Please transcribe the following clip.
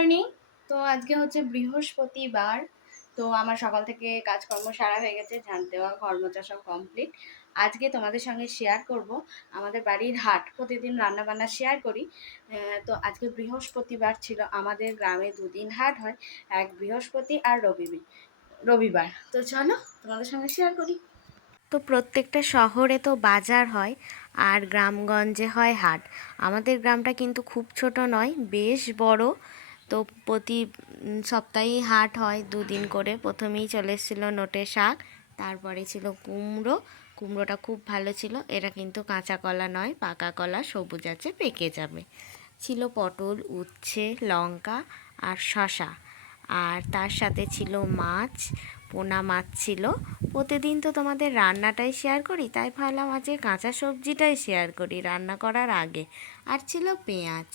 Morning. তো আজকে হচ্ছে বৃহস্পতিবার। তো আমার সকাল থেকে কাজকর্ম সারা হয়ে গেছে, ঝাঁট দেওয়া, ঘর মোছা সব কমপ্লিট। আজকে তোমাদের সঙ্গে শেয়ার করব আমাদের বাড়ির হাট। প্রতিদিন রান্না বান্না শেয়ার করি। তো আজকে বৃহস্পতিবার ছিল, আমাদের গ্রামে দুদিন হাট হয়, এক বৃহস্পতি আর রবিবার। তো চলো তোমাদের সঙ্গে শেয়ার করি। তো প্রত্যেকটা শহরে তো বাজার হয়, আর গ্রামগঞ্জে হয় হাট। আমাদের গ্রামটা কিন্তু খুব ছোট নয়, বেশ বড়। তো প্রতি সপ্তাহেই হাট হয়, দুদিন করে। প্রথমেই চলে এসেছিলো নোটে শাক, তারপরে ছিল কুমড়ো। কুমড়োটা খুব ভালো ছিল, এটা কিন্তু কাঁচা কলা নয়, পাকা কলা, সবুজ আছে, পেকে যাবে। ছিল পটল, উচ্ছে, লঙ্কা আর শশা। আর তার সাথে ছিল মাছ, পোনা মাছ ছিল। প্রতিদিন তো তোমাদের রান্নাটাই শেয়ার করি, তাই ভাবলাম আজকে কাঁচা সবজিটাই শেয়ার করি রান্না করার আগে। আর ছিল পেঁয়াজ।